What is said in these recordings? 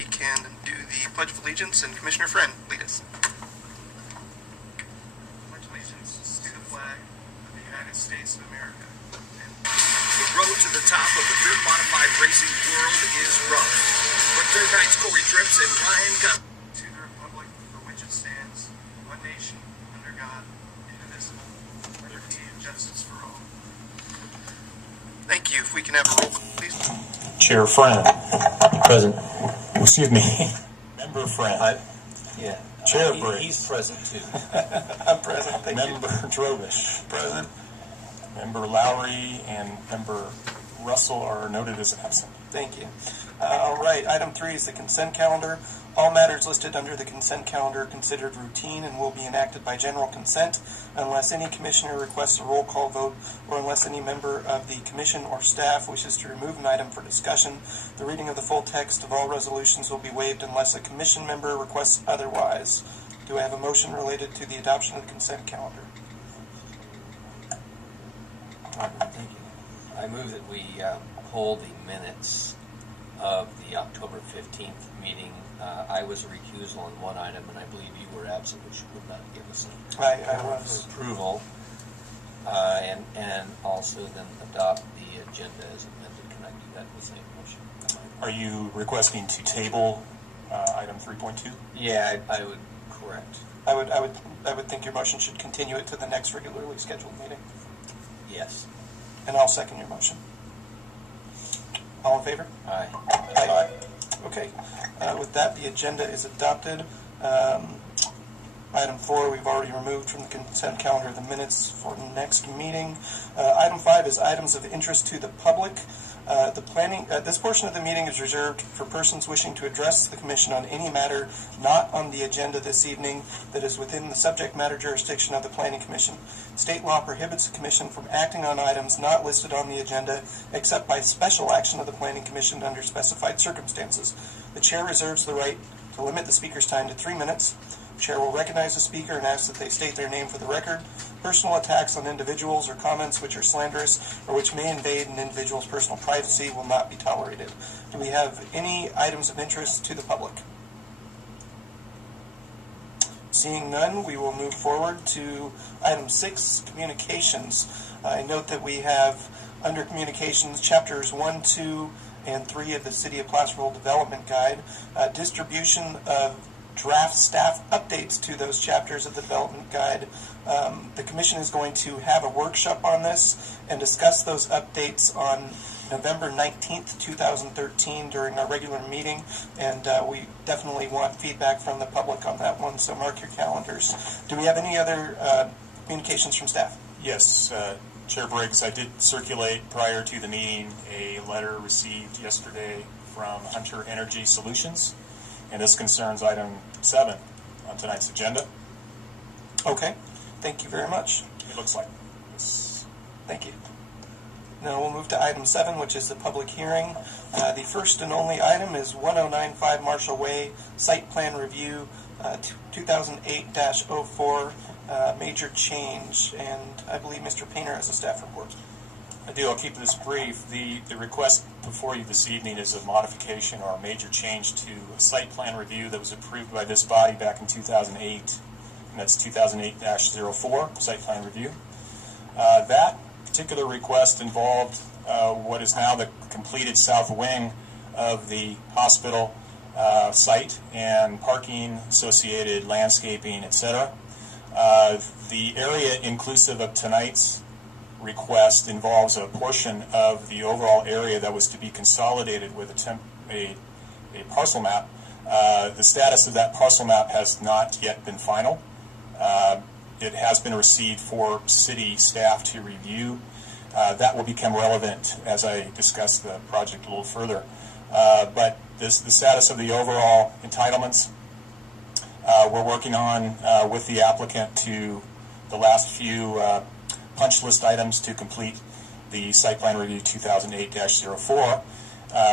We can do the Pledge of Allegiance, and Commissioner Friend, lead us. Pledge allegiance to the flag of the United States of America. The road to the top of the Grid Modified racing world is rough. For third night's Corey Trips and Ryan Cup. To the republic for which it stands, one nation, under God, indivisible, with liberty and justice for all. Thank you. If we can have a roll, please. Chair Friend. Present. Excuse me. Member Friend. Chair Briggs. He's present too. I'm present. Thank you. Member Drobish. Present. Member Lowry and Member Russell are noted as absent. Thank you. All right. Item 3 is the consent calendar. All matters listed under the consent calendar are considered routine and will be enacted by general consent unless any commissioner requests a roll call vote or unless any member of the commission or staff wishes to remove an item for discussion. The reading of the full text of all resolutions will be waived unless a commission member requests otherwise. Do I have a motion related to the adoption of the consent calendar? Thank you. I move that we hold the minutes of the October 15th meeting. I was a recusal on one item, and I believe you were absent, which would not give us I was. for approval. And also then adopt the agenda as amended. Can I do that with the same motion? Are you requesting to table item 3.2? Yeah, I would correct. I would think your motion should continue it to the next regularly scheduled meeting. Yes. And I'll second your motion. All in favor? Aye. Aye. Okay. With that, the agenda is adopted. Item 4, we've already removed from the consent calendar the minutes for next meeting. Item 5 is items of interest to the public. This portion of the meeting is reserved for persons wishing to address the commission on any matter not on the agenda this evening that is within the subject matter jurisdiction of the Planning Commission. State law prohibits the commission from acting on items not listed on the agenda except by special action of the Planning Commission under specified circumstances. The chair reserves the right to limit the speaker's time to 3 minutes. The chair will recognize the speaker and ask that they state their name for the record. Personal attacks on individuals or comments which are slanderous or which may invade an individual's personal privacy will not be tolerated. Do we have any items of interest to the public? Seeing none, we will move forward to item 6, communications. I note that we have under communications chapters 1, 2, and 3 of the City of Placerville Development Guide, distribution of draft staff updates to those chapters of the development guide. The commission is going to have a workshop on this and discuss those updates on November 19th, 2013 during our regular meeting, and we definitely want feedback from the public on that one, so mark your calendars. Do we have any other communications from staff? Yes, Chair Briggs, I did circulate prior to the meeting a letter received yesterday from Hunter Energy Solutions, and this concerns item 7 on tonight's agenda. Okay, thank you very much. It looks like this. Thank you. Now we'll move to item 7, which is the public hearing. The first and only item is 1095 Marshall Way, Site Plan Review, 2008-04, major change. And I believe Mr. Painter has a staff report. I do. I'll keep this brief. The request before you this evening is a modification or a major change to a site plan review that was approved by this body back in 2008, and that's 2008-04, site plan review. That particular request involved what is now the completed south wing of the hospital site and parking, associated landscaping, etc. The area inclusive of tonight's request involves a portion of the overall area that was to be consolidated with a parcel map. The status of that parcel map has not yet been final. It has been received for city staff to review. That will become relevant as I discuss the project a little further. But the status of the overall entitlements, we're working on with the applicant to the last few punch list items to complete the site plan review 2008-04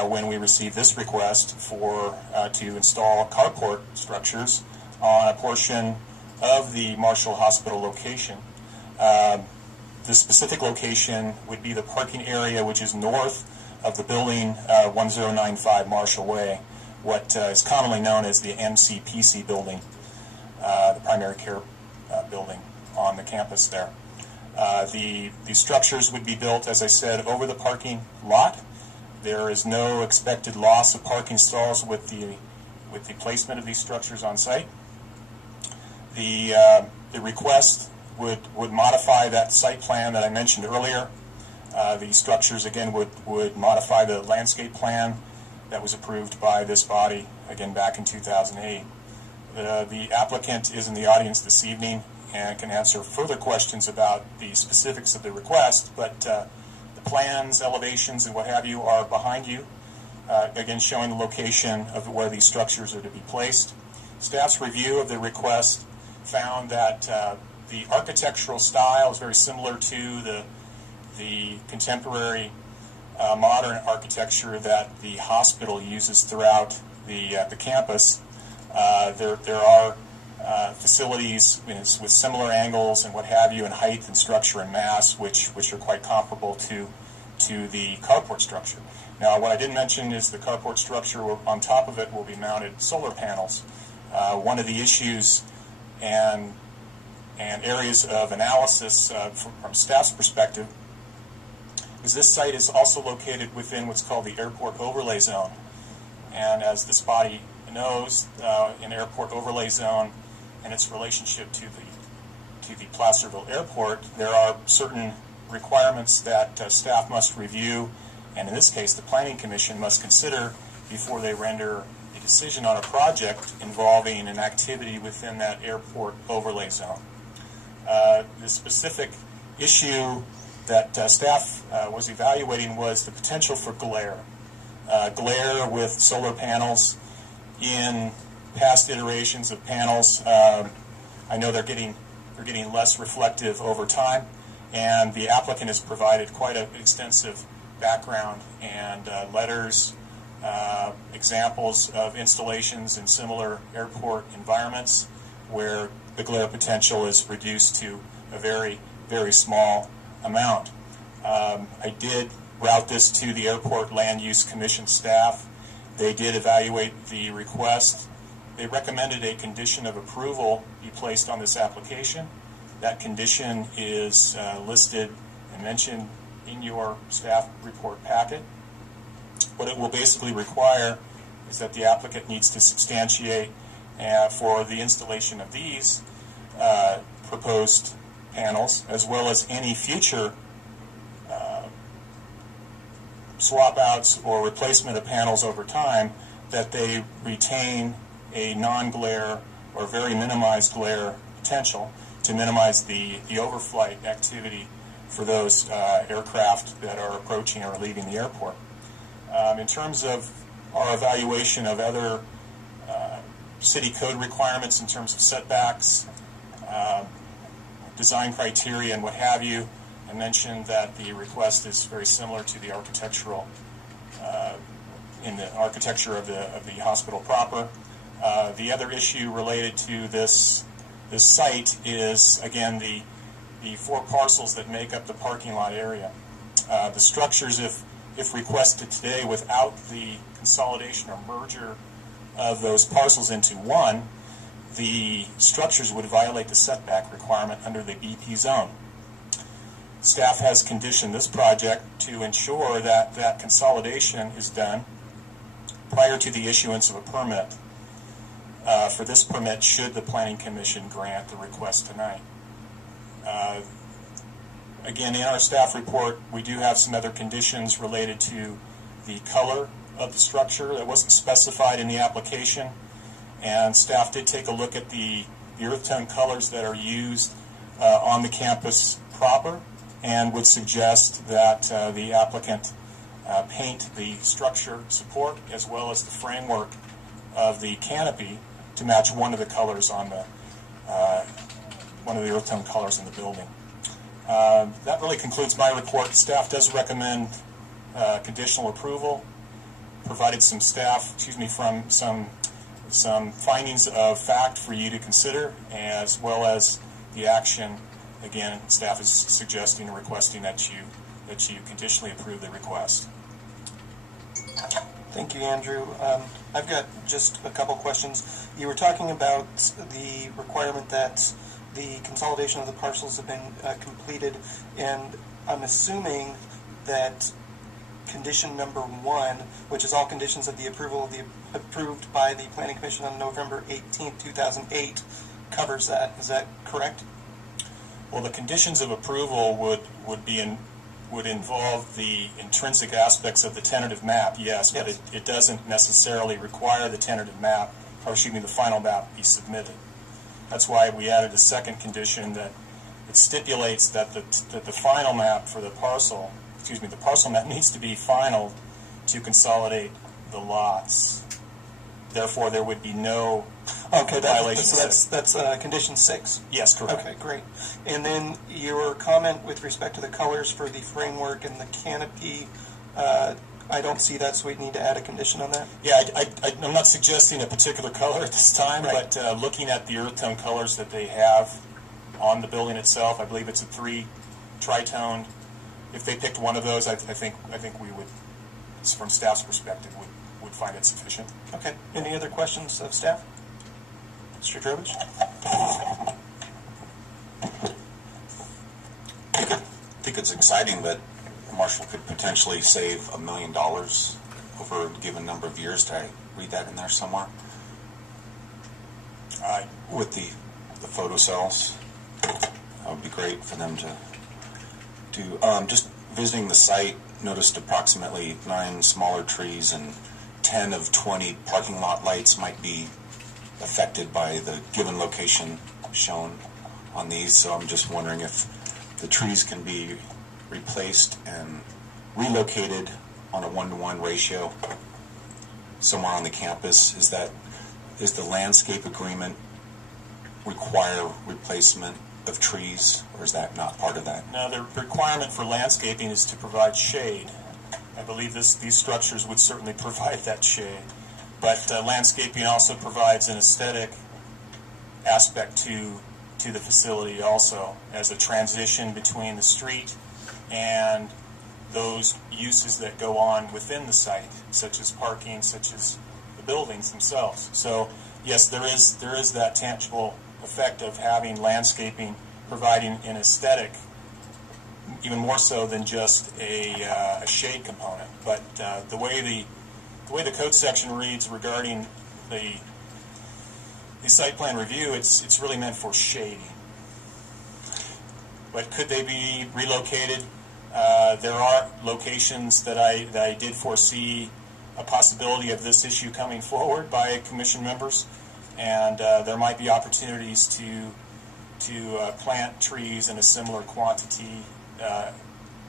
when we received this request for to install carport structures on a portion of the Marshall Hospital location. The specific location would be the parking area which is north of the building 1095 Marshall Way. what is commonly known as the MCPC building, the primary care building on the campus there. The structures would be built, as I said, over the parking lot. There is no expected loss of parking stalls with the placement of these structures on site. The request would modify that site plan that I mentioned earlier. The structures, again, would modify the landscape plan that was approved by this body, again, back in 2008. The applicant is in the audience this evening and can answer further questions about the specifics of the request, but the plans, elevations, and what have you are behind you, again, showing the location of where these structures are to be placed. Staff's review of the request found that the architectural style is very similar to the contemporary modern architecture that the hospital uses throughout the campus. There are facilities with similar angles and what have you, and height and structure and mass, which are quite comparable to the carport structure. Now, what I didn't mention is the carport structure. On top of it will be mounted solar panels. One of the issues and areas of analysis from staff's perspective is this site is also located within what's called the airport overlay zone. And as this body knows, an airport overlay zone and its relationship to the Placerville airport, there are certain requirements that staff must review, and in this case the Planning Commission must consider before they render a decision on a project involving an activity within that airport overlay zone. The specific issue that staff was evaluating was the potential for glare. Glare with solar panels. In past iterations of panels, I know they're getting less reflective over time, and the applicant has provided quite an extensive background and letters, examples of installations in similar airport environments where the glare potential is reduced to a very, very small amount. I did route this to the Airport Land Use Commission staff. They did evaluate the request. They recommended a condition of approval be placed on this application. That condition is listed and mentioned in your staff report packet. What it will basically require is that the applicant needs to substantiate for the installation of these proposed panels, as well as any future swap outs or replacement of panels over time, that they retain a non-glare or very minimized glare potential to minimize the overflight activity for those aircraft that are approaching or leaving the airport. In terms of our evaluation of other city code requirements in terms of setbacks, design criteria, and what have you, I mentioned that the request is very similar to the architectural, in the architecture of the hospital proper. The other issue related to this site is, again, the 4 parcels that make up the parking lot area. The structures, if requested today without the consolidation or merger of those parcels into one, the structures would violate the setback requirement under the BP zone. Staff has conditioned this project to ensure that that consolidation is done prior to the issuance of a permit. For this permit, should the Planning Commission grant the request tonight. Again, in our staff report, we do have some other conditions related to the color of the structure that wasn't specified in the application, and staff did take a look at the earth tone colors that are used on the campus proper, and would suggest that the applicant paint the structure support as well as the framework of the canopy to match one of the colors on the one of the earth tone colors in the building. That really concludes my report. Staff does recommend conditional approval. Provided some some findings of fact for you to consider, as well as the action. Again, staff is suggesting and requesting that you conditionally approve the request. Thank you, Andrew. I've got just a couple questions. You were talking about the requirement that the consolidation of the parcels have been completed, and I'm assuming that condition number 1, which is all conditions of the approval of the approved by the Planning Commission on November 18th, 2008, covers that. Is that correct? Well, the conditions of approval would involve the intrinsic aspects of the tentative map, yes, but it doesn't necessarily require the tentative map, or excuse me, the final map be submitted. That's why we added a second condition that it stipulates that the final map for the parcel map needs to be final to consolidate the lots. Therefore, there would be no violation. So that's condition 6. Yes, correct. Okay, great. And then your comment with respect to the colors for the framework and the canopy, I don't see that, so we need to add a condition on that. Yeah, I'm not suggesting a particular color at this time, right. but looking at the earth tone colors that they have on the building itself, I believe it's a 3 tritone. If they picked one of those, I think we would, from staff's perspective, would find it sufficient. Okay. Any other questions of staff? Mr. Drobich? I think it's exciting that Marshall could potentially save $1 million over a given number of years. Did I read that in there somewhere? With the photocells, that would be great for them to do. Just visiting the site, noticed approximately 9 smaller trees and 10 of 20 parking lot lights might be affected by the given location shown on these. So I'm just wondering if the trees can be replaced and relocated on a 1-to-1 ratio somewhere on the campus. Is the landscape agreement require replacement of trees, or is that not part of that? No, the requirement for landscaping is to provide shade. I believe these structures would certainly provide that shade. But landscaping also provides an aesthetic aspect to the facility also, as a transition between the street and those uses that go on within the site, such as parking, such as the buildings themselves. So yes, there is that tangible effect of having landscaping providing an aesthetic, even more so than just a shade component. But the way the code section reads regarding the site plan review, it's really meant for shading. But could they be relocated? There are locations that I did foresee a possibility of this issue coming forward by commission members, and there might be opportunities to plant trees in a similar quantity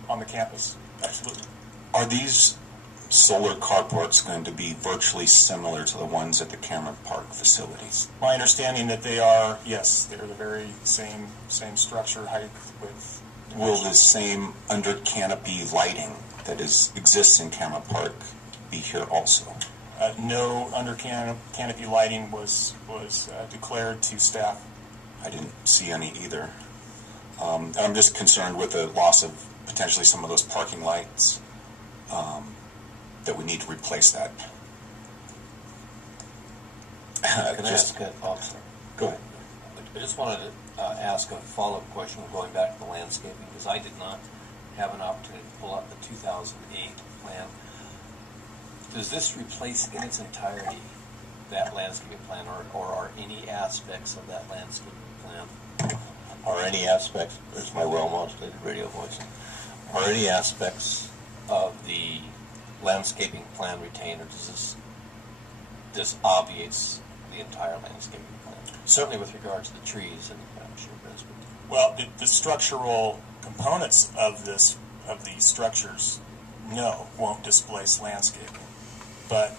on the campus. Absolutely. Are these solar carports going to be virtually similar to the ones at the Cameron Park facilities? My understanding that they are, yes, they're the very same structure, height, width. Will the same under canopy lighting that exists in Cameron Park be here also? No under canopy lighting was declared to staff. I didn't see any either. And I'm just concerned with the loss of potentially some of those parking lights, that we need to replace that. Can I ask a Go ahead. I just wanted to ask a follow-up question going back to the landscaping, because I did not have an opportunity to pull up the 2008 plan. Does this replace in its entirety that landscaping plan, or are any aspects of that landscaping plan, Are any aspects, there's my well-modulated radio voice, are any aspects of the landscaping plan retained, or does this obviates the entire landscaping plan? Certainly with regard to the trees and Well, the structural components of these structures, no, won't displace landscaping. But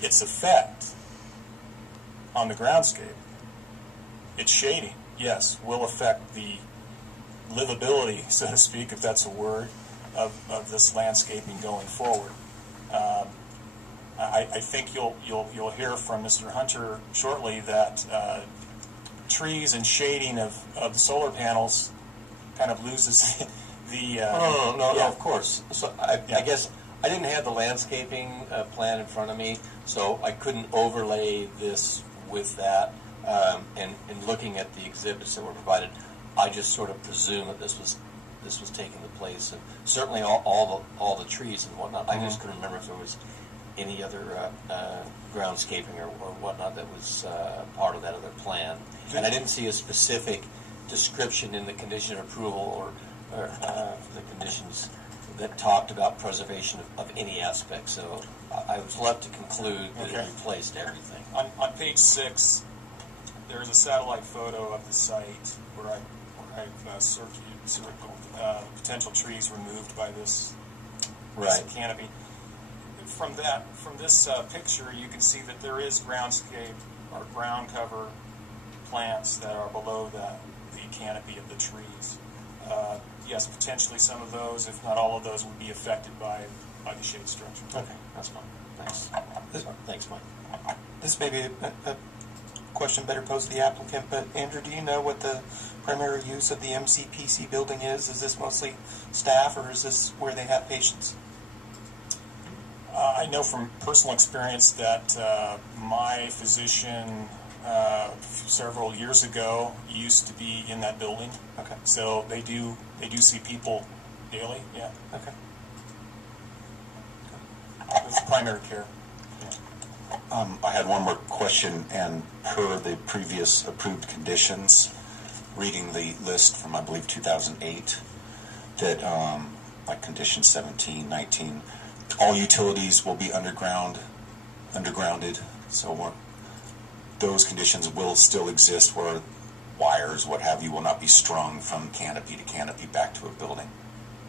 its effect on the groundscape, its shading, yes, will affect the livability, so to speak, if that's a word, of this landscaping going forward. I think you'll hear from Mr. Hunter shortly that trees and shading of the solar panels kind of loses the. No, of course. So I guess I didn't have the landscaping plan in front of me, so I couldn't overlay this with that. And looking at the exhibits that were provided, I just sort of presume that this was taking the place of certainly all the trees and whatnot. I just couldn't remember if there was any other groundscaping or whatnot that was part of that other plan. And I didn't see a specific description in the condition of approval or the conditions that talked about preservation of any aspect. So I was left to conclude that it replaced everything. On page 6, there's a satellite photo of the site where I've circled potential trees removed by this canopy. From this picture, you can see that there is groundscape or ground cover plants that are below the canopy of the trees. Yes, potentially some of those, if not all of those, would be affected by the shade structure. Okay, that's fine. Thanks. Thanks, Mike. This may be a question better posed to the applicant, but Andrew, do you know what the primary use of the MCPC building is? Is this mostly staff, or is this where they have patients? I know from personal experience that my physician several years ago used to be in that building. Okay. So they do see people daily. Yeah. Okay. It's primary care. I had one more question, and per the previous approved conditions, reading the list from, I believe, 2008, that, like condition 17, 19, all utilities will be undergrounded, so those conditions will still exist where wires, what have you, will not be strung from canopy to canopy back to a building.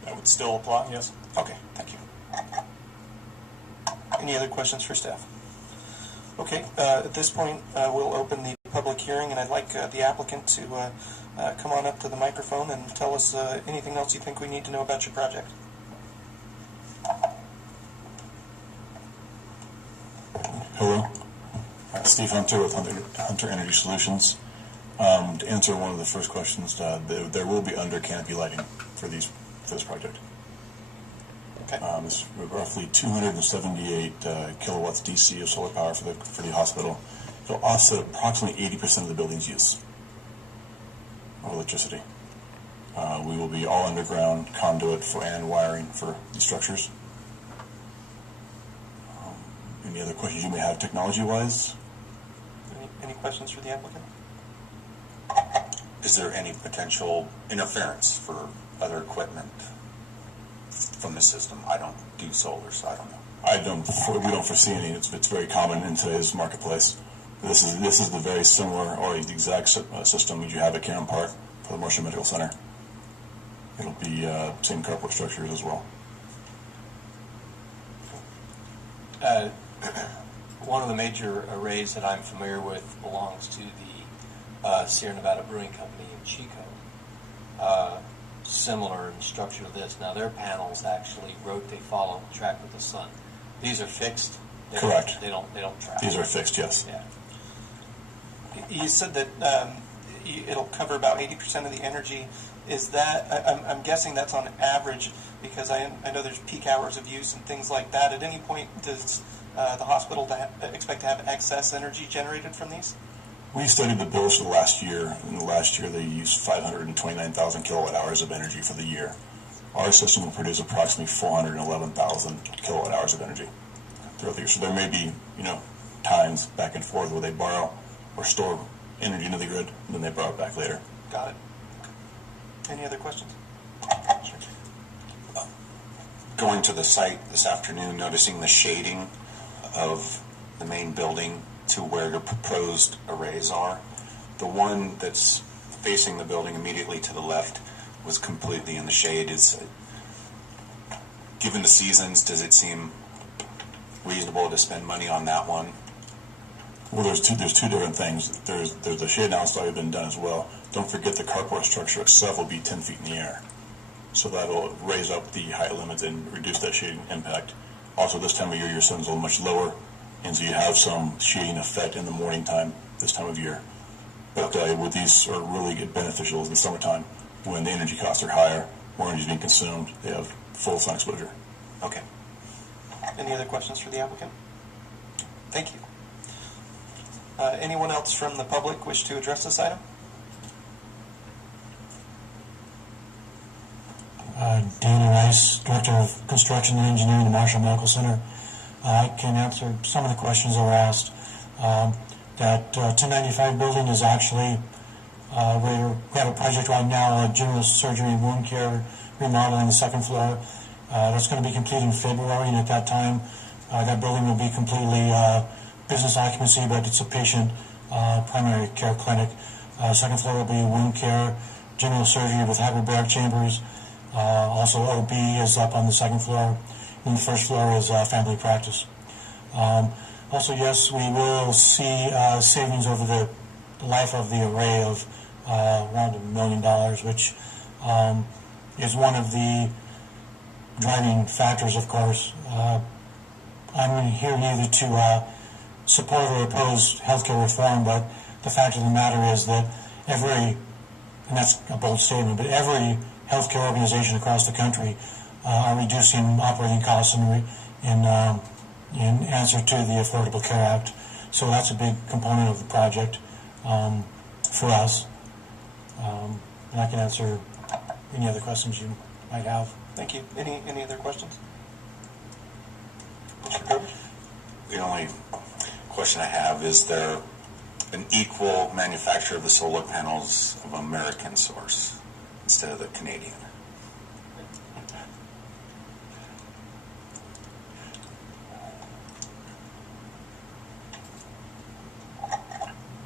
That would still apply, yes. Okay, thank you. Any other questions for staff? Okay, at this point, we'll open the public hearing, and I'd like the applicant to come on up to the microphone and tell us anything else you think we need to know about your project. Hello, Steve Hunter with Hunter Energy Solutions. To answer one of the first questions, there will be under canopy lighting for this project. Okay. It's roughly 278 kilowatts DC of solar power for the hospital. It'll offset approximately 80% of the building's use of electricity. We will be all underground conduit and wiring for the structures. Any other questions you may have technology-wise? Any questions for the applicant? Is there any potential interference for other equipment from the system? I don't do solar, so I don't know. We don't foresee any. It's very common in today's marketplace. This is the very similar or the exact system you have at Caron Park for the Marshall Medical Center. It'll be same carport structures as well. One of the major arrays that I'm familiar with belongs to the Sierra Nevada Brewing Company in Chico. Similar in structure to this. Now their panels actually rotate, follow, track with the sun. These are fixed. Correct. They don't track. These are fixed, yes. Yeah. You said that it'll cover about 80% of the energy. Is that, I'm guessing that's on average, because I know there's peak hours of use and things like that. At any point, does the hospital expect to have excess energy generated from these? We studied the bills for the last year. In the last year, they used 529,000 kilowatt hours of energy for the year. Our system will produce approximately 411,000 kilowatt hours of energy throughout the year. So there may be, times back and forth where they borrow or store energy into the grid, and then they borrow it back later. Got it. Any other questions? Sure. Going to the site this afternoon, noticing the shading of the main building to where the proposed arrays are. The one that's facing the building immediately to the left was completely in the shade. Given the seasons, does it seem reasonable to spend money on that one? Well, there's two different things. There's the shade analysis already been done as well. Don't forget the carport structure itself will be 10 feet in the air. So that'll raise up the height limits and reduce that shading impact. Also, this time of year, your sun's a little much lower, and so you have some shading effect in the morning time this time of year. But with these are really good beneficials in the summertime when the energy costs are higher, more energy is being consumed, they have full sun exposure. Okay. Any other questions for the applicant? Thank you. Anyone else from the public wish to address this item? Danny Rice, Director of Construction and Engineering at the Marshall Medical Center. I can answer some of the questions that were asked. That 1095 building is actually, we have a project right now, a general surgery and wound care remodel on the second floor. That's going to be completed in February, and at that time, that building will be completely business occupancy, but it's a patient primary care clinic. Second floor will be wound care, general surgery with hyperbaric chambers. Also, OB is up on the second floor, and the first floor is family practice. Also, yes, we will see savings over the life of the array of around $1 million, which is one of the driving factors, of course. I'm here neither to support or oppose healthcare reform, but the fact of the matter is that every, and that's a bold statement, but every healthcare organization across the country are reducing operating costs in answer to the Affordable Care Act. So that's a big component of the project for us. And I can answer any other questions you might have. Thank you. Any other questions? Mr. Kirby? The only question I have, is there an equal manufacturer of the solar panels of American source instead of the Canadian?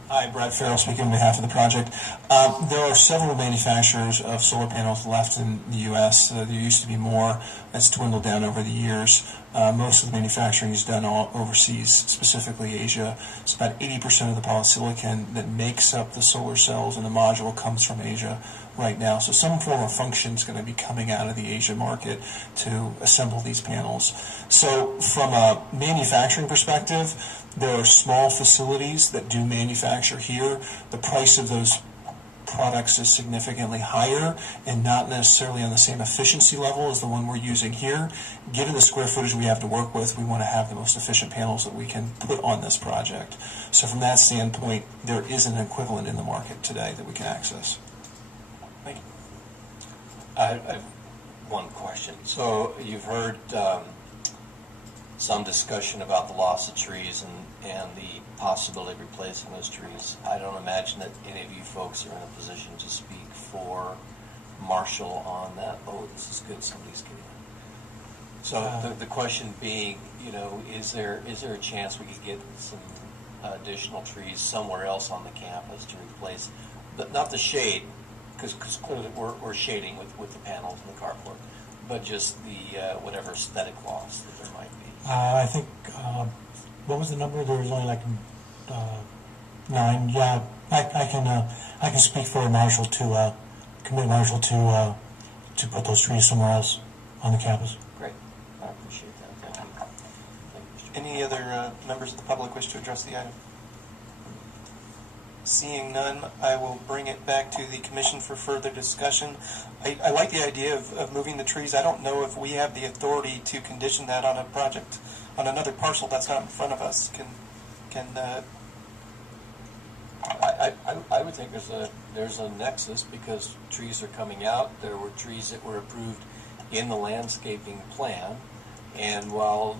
Hi, Brad Farrell speaking on behalf of the project. There are several manufacturers of solar panels left in the U.S. There used to be more. That's dwindled down over the years. Most of the manufacturing is done all overseas, specifically Asia. It's about 80% of the polysilicon that makes up the solar cells and the module comes from Asia right now. So some form of function is going to be coming out of the Asia market to assemble these panels. So from a manufacturing perspective, there are small facilities that do manufacture here. The price of those products is significantly higher and not necessarily on the same efficiency level as the one we're using here. Given the square footage we have to work with, we want to have the most efficient panels that we can put on this project. So from that standpoint, there is an equivalent in the market today that we can access. Thank you. I have one question. So you've heard some discussion about the loss of trees and the possibility of replacing those trees. I don't imagine that any of you folks are in a position to speak for Marshall on that. Oh, this is good. Somebody's getting it. So the question being, is there a chance we could get some additional trees somewhere else on the campus to replace, not the shade, because clearly we're shading with the panels and the carport, but just the whatever aesthetic loss that there might be. I think, what was the number? There was only like 9. Yeah, I can speak for Marshall to commit Marshall to put those trees somewhere else on the campus. Great, I appreciate that. Thank you. Thank you, Mr. Any other members of the public wish to address the item? Seeing none, I will bring it back to the commission for further discussion. I like the idea of moving the trees. I don't know if we have the authority to condition that on a project, on another parcel that's not in front of us. I would think there's a nexus because trees are coming out. There were trees that were approved in the landscaping plan, and while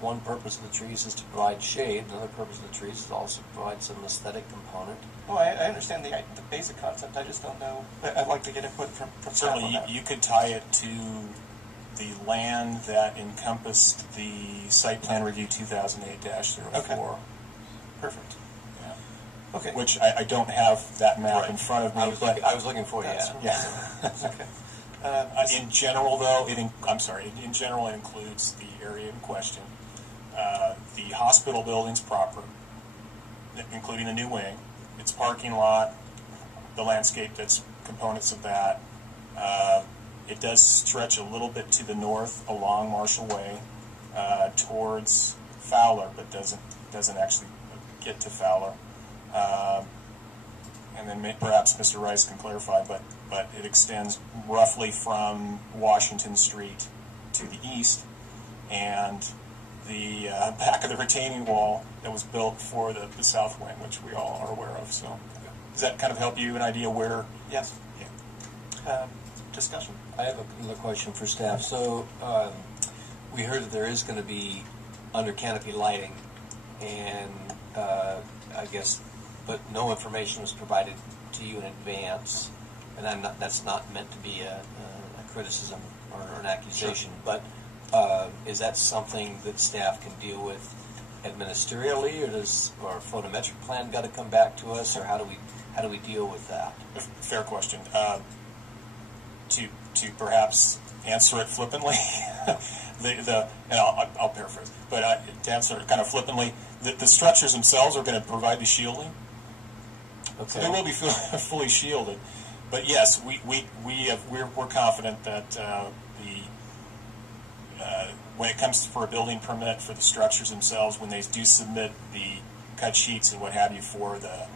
one purpose of the trees is to provide shade, another purpose of the trees is also to provide some aesthetic component. Oh, I understand the basic concept. I just don't know. I'd like to get input from staff on Certainly, that. you could tie it to the land that encompassed the site plan review 2008-04. Okay. Perfect. Yeah. Okay. Which I don't have that map in front of me. I was looking for you. That's okay. In general, though, in general, it includes the area in question, the hospital buildings proper, including the new wing, its parking lot, the landscape that's components of that. It does stretch a little bit to the north along Marshall Way towards Fowler, but doesn't actually get to Fowler. And then perhaps Mr. Rice can clarify, but it extends roughly from Washington Street to the east, and the back of the retaining wall that was built for the south wing, which we all are aware of. So does that kind of help you an idea where? Yes. Yeah. Discussion. I have another question for staff. So we heard that there is going to be under canopy lighting, and I guess, but no information was provided to you in advance, and that's not meant to be a criticism or an accusation, Sure. but is that something that staff can deal with administratively, or a photometric plan got to come back to us, or how do we deal with that? Fair question. To perhaps answer it flippantly, and I'll paraphrase, but to answer it kind of flippantly, the structures themselves are going to provide the shielding. Okay. So they will be fully shielded. But yes, we're confident that when it comes for a building permit for the structures themselves, when they do submit the cut sheets and what have you for the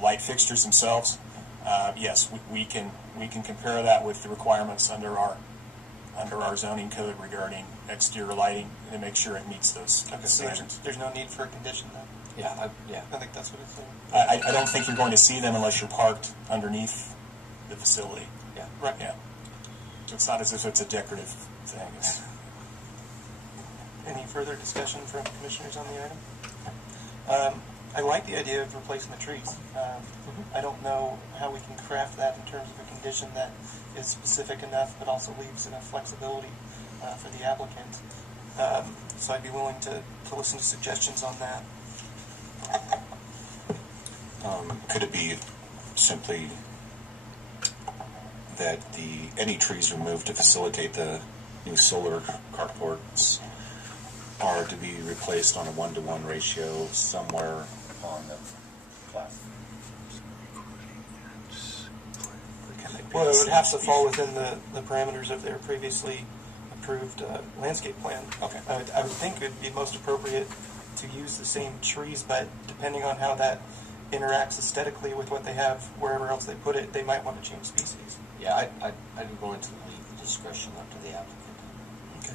light fixtures themselves, yes, we can compare that with the requirements under our zoning code regarding exterior lighting and to make sure it meets those standards. There's no need for a condition then. Yeah, I think that's what it's saying. I don't think you're going to see them unless you're parked underneath the facility. Yeah. Right. Yeah. So it's not as if it's a decorative thing. Any further discussion from commissioners on the item? I like the idea of replacing the trees. I don't know how we can craft that in terms of a condition that is specific enough but also leaves enough flexibility for the applicant. So I'd be willing to listen to suggestions on that. Could it be simply that any trees removed to facilitate the new solar carports are to be replaced on a 1-to-1 ratio somewhere on the platform? Well, it would have to fall within the parameters of their previously approved landscape plan. Okay. I would think it would be most appropriate to use the same trees, but depending on how that interacts aesthetically with what they have wherever else they put it, they might want to change species. Yeah, I'd be willing to leave the discretion up to the applicant. Okay.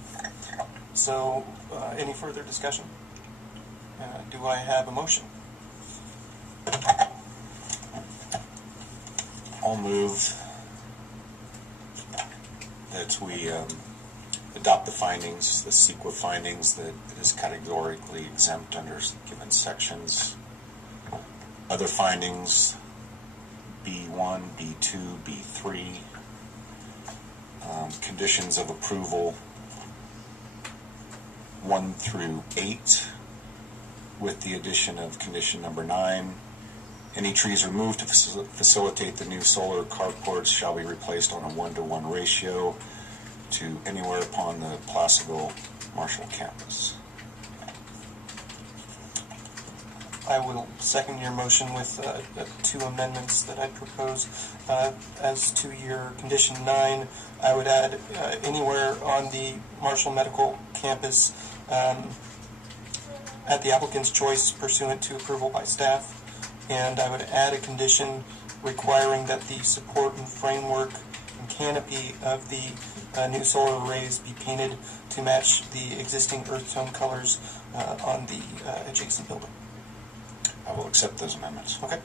So, any further discussion? Do I have a motion? I'll move that we adopt the findings, the CEQA findings, that it is categorically exempt under given sections. Other findings, B1, B2, B3, conditions of approval 1 through 8, with the addition of condition number 9. Any trees removed to facilitate the new solar carports shall be replaced on a 1-to-1 ratio to anywhere upon the Placerville Marshall campus. I will second your motion with 2 amendments that I propose. As to your condition 9, I would add anywhere on the Marshall Medical campus at the applicant's choice pursuant to approval by staff. And I would add a condition requiring that the support and framework and canopy of the new solar arrays be painted to match the existing earth tone colors on the adjacent building. I will accept those amendments. Okay.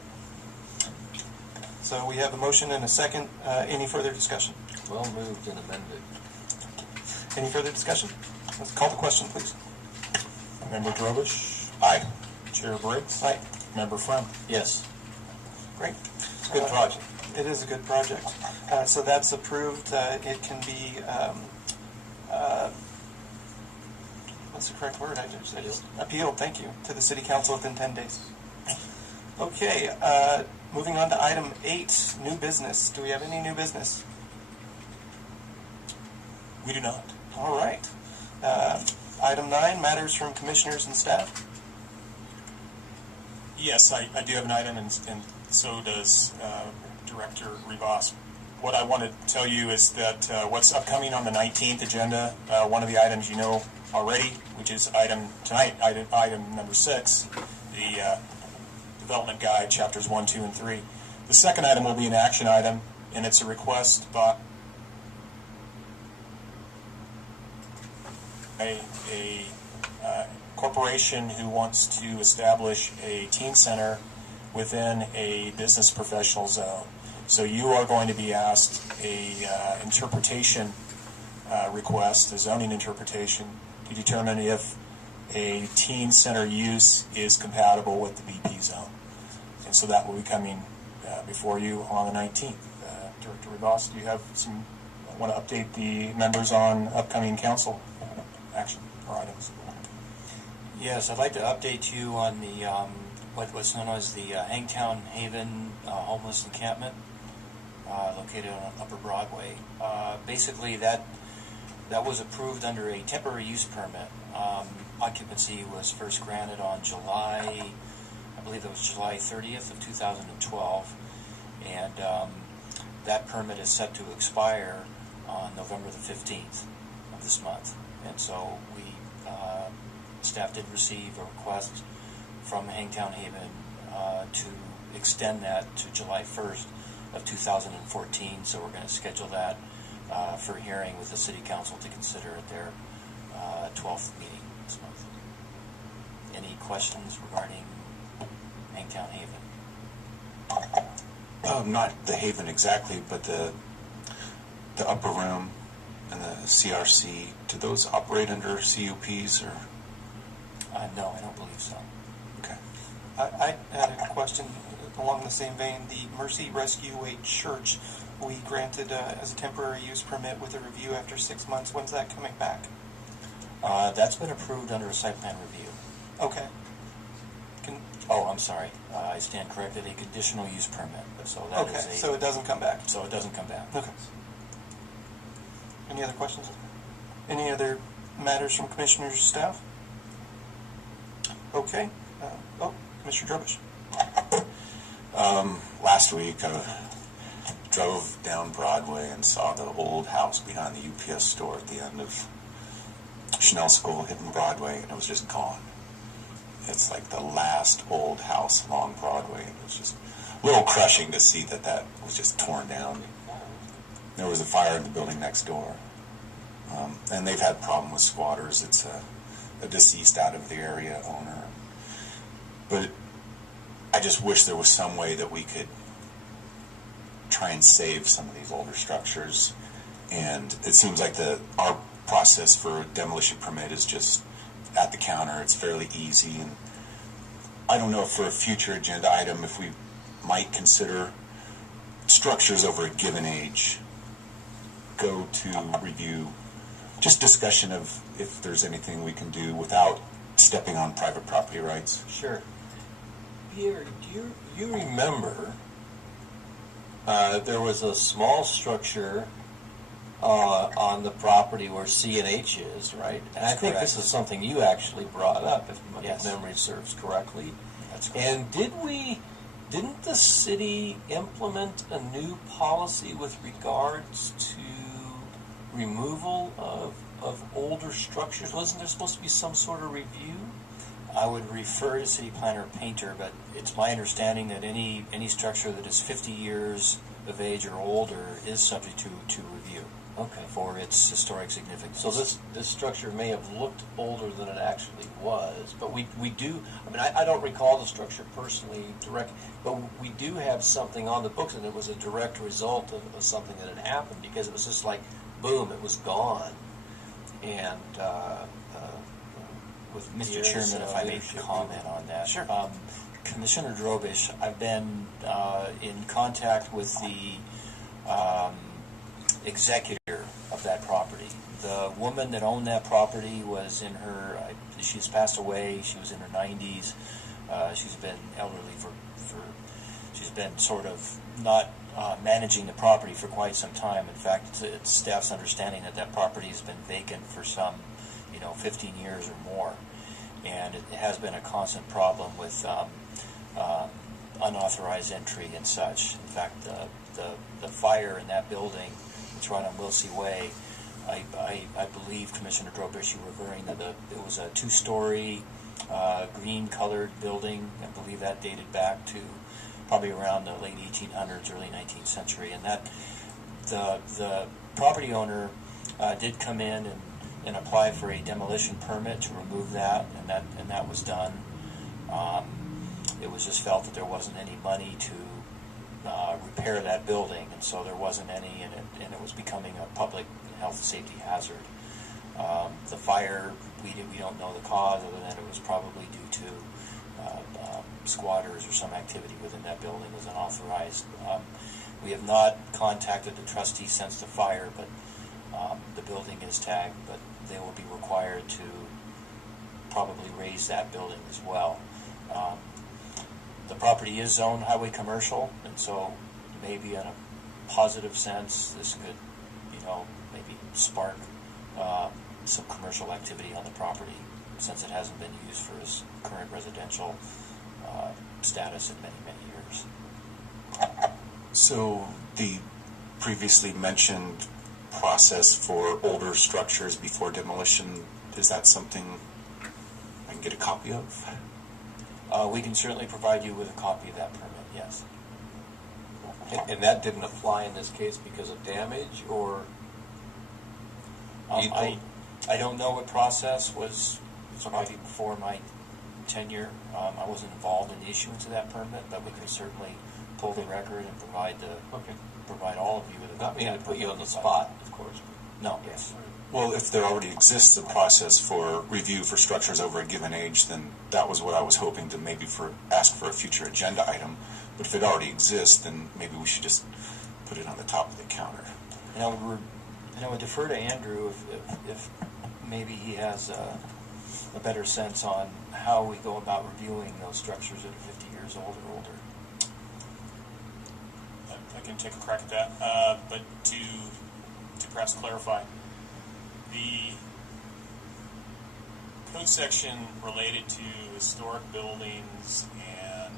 So we have a motion and a second. Any further discussion? Well moved and amended. Any further discussion? Let's call the question, please. Member Drobish? Aye. Chair Briggs? Aye. Member Friend? Yes. Great. It's a good project. It is a good project. So that's approved. It can be, what's the correct word? I just appealed, thank you, to the City Council within 10 days. Okay, moving on to item 8, new business. Do we have any new business? We do not. All right. Item 9, matters from commissioners and staff. Yes, I do have an item, and so does Director Rivas. What I want to tell you is that what's upcoming on the 19th agenda, one of the items you know already, which is item number 6, the development guide, chapters 1, 2, and 3. The second item will be an action item, and it's a request by a corporation who wants to establish a teen center within a business professional zone. So you are going to be asked a interpretation request, a zoning interpretation, to determine if a teen center use is compatible with the BP zone. And so that will be coming before you on the 19th. Director Rivas, do you have want to update the members on upcoming council action or items? Yes, I'd like to update you on the what's known as the Hangtown Haven homeless encampment located on Upper Broadway. Basically, that was approved under a temporary use permit. Occupancy was first granted on July 30th of 2012, and that permit is set to expire on November the 15th of this month. And so staff did receive a request from Hangtown Haven to extend that to July 1st of 2014. So we're going to schedule that for hearing with the City Council to consider at their 12th meeting this month. Any questions regarding Hangtown Haven? Not the Haven exactly, but the upper room and the CRC. Do those operate under CUPs or? No, I don't believe so. Okay. I had a question along the same vein. The Mercy Rescue Way Church, we granted as a temporary use permit with a review after 6 months. When's that coming back? That's been approved under a site plan review. Okay. I'm sorry. I stand corrected. A conditional use permit. So that okay, is so it doesn't come back. So it doesn't come back. Okay. Any other questions? Any other matters from commissioners or staff? Okay. Commissioner Drobish. Last week I drove down Broadway and saw the old house behind the UPS store at the end of Chanel School hitting Broadway, and it was just gone. It's like the last old house along Broadway. It was just a little crushing to see that was just torn down. There was a fire in the building next door. And they've had problem with squatters. It's a deceased out of the area owner. But I just wish there was some way that we could try and save some of these older structures. And it seems like our process for a demolition permit is just at the counter. It's fairly easy. And I don't know if for a future agenda item if we might consider structures over a given age go to review. Just discussion of if there's anything we can do without stepping on private property rights. Sure. Pierre, do you remember there was a small structure on the property where C&H is, right? And I think this is something you actually brought up, if my memory serves correctly. That's correct. And didn't the city implement a new policy with regards to removal of older structures? Wasn't there supposed to be some sort of review? I would refer to City Planner Painter, but it's my understanding that any structure that is 50 years of age or older is subject to review. Okay. For its historic significance. So this structure may have looked older than it actually was, but we do, I don't recall the structure personally direct, but we do have something on the books, and it was a direct result of something that had happened, because it was just like, boom, it was gone. And with Mr. Chairman, if I may comment on that. Sure. Commissioner Drobish, I've been in contact with the executor of that property. The woman that owned that property was in she's passed away, she was in her 90s. She's been elderly she's been sort of not managing the property for quite some time. In fact, it's staff's understanding that property has been vacant for some 15 years or more, and it has been a constant problem with unauthorized entry and such. In fact, the fire in that building, it's right on Wilsey Way, I believe, Commissioner Drobish, you were referring to it was a 2-story green-colored building. I believe that dated back to probably around the late 1800s, early 19th century, and that the property owner did come in and and apply for a demolition permit to remove that, and that was done. It was just felt that there wasn't any money to repair that building, and so there wasn't any, and it was becoming a public health and safety hazard. The fire, we don't know the cause, other than it was probably due to squatters or some activity within that building was unauthorized. We have not contacted the trustee since the fire, but the building is tagged, but they will be required to probably raise that building as well. The property is zoned highway commercial, and so maybe in a positive sense, this could, maybe spark some commercial activity on the property, since it hasn't been used for its current residential status in many, many years. So the previously mentioned process for older structures before demolition, is that something I can get a copy of? We can certainly provide you with a copy of that permit, yes. And that didn't apply in this case because of damage, or? I don't know what process was probably before my tenure. I wasn't involved in the issuance of that permit, but we can certainly pull the record and provide all of you with a Not copy. meaning to put you on the spot, of course. No, yes. Well, if there already exists a process for review for structures over a given age, then that was what I was hoping to maybe ask for a future agenda item. But if it already exists, then maybe we should just put it on the top of the counter. And I would defer to Andrew if maybe he has a better sense on how we go about reviewing those structures that are 50 years old or older. I can take a crack at that, but to perhaps clarify, the code section related to historic buildings and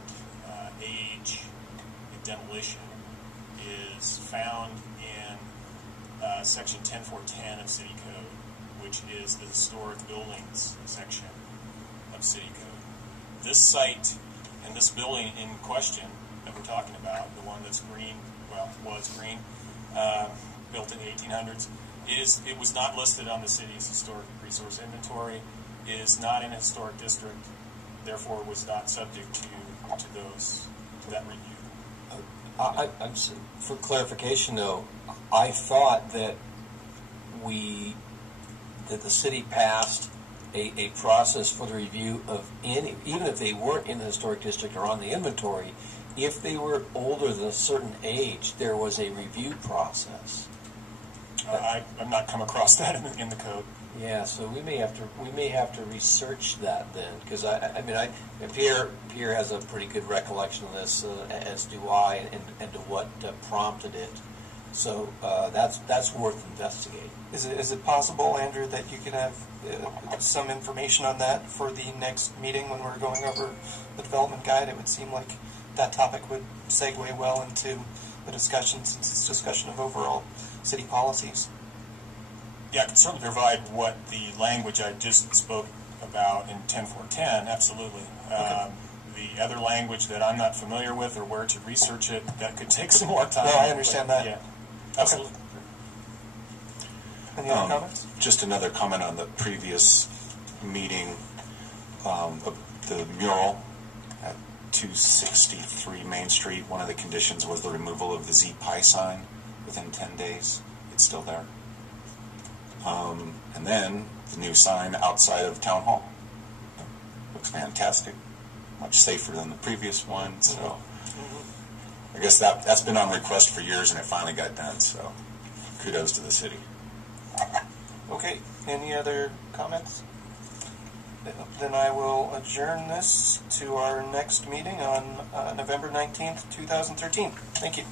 age and demolition is found in section 10410 of City Code, which is the historic buildings section of City Code. This site and this building in question that we're talking about, the one that's green, was green, built in the 1800s, it was not listed on the city's historic resource inventory, is not in a historic district, therefore was not subject to that review. For clarification, though, I thought that the city passed a process for the review of any, even if they weren't in the historic district or on the inventory, if they were older than a certain age, there was a review process. I've not come across that in the code. Yeah, so we may have to research that then, because Pierre has a pretty good recollection of this, as do I, and to what prompted it. So that's worth investigating. Is it possible, Andrew, that you could have some information on that for the next meeting when we're going over the development guide? It would seem like that topic would segue well into the discussion, since it's discussion of overall city policies. Yeah, I can certainly provide what the language I just spoke about in 10410, absolutely. Okay. The other language that I'm not familiar with, or where to research it, that could take some more time. No, I understand that. Yeah, absolutely. Any other comments? Just another comment on the previous meeting, of the mural at 263 Main Street. One of the conditions was the removal of the Z-Pi sign within 10 days. It's still there. And then the new sign outside of Town Hall. Looks fantastic. Much safer than the previous one. So I guess that's been on request for years, and it finally got done. So kudos to the city. Okay, any other comments? Then I will adjourn this to our next meeting on November 19th, 2013. Thank you.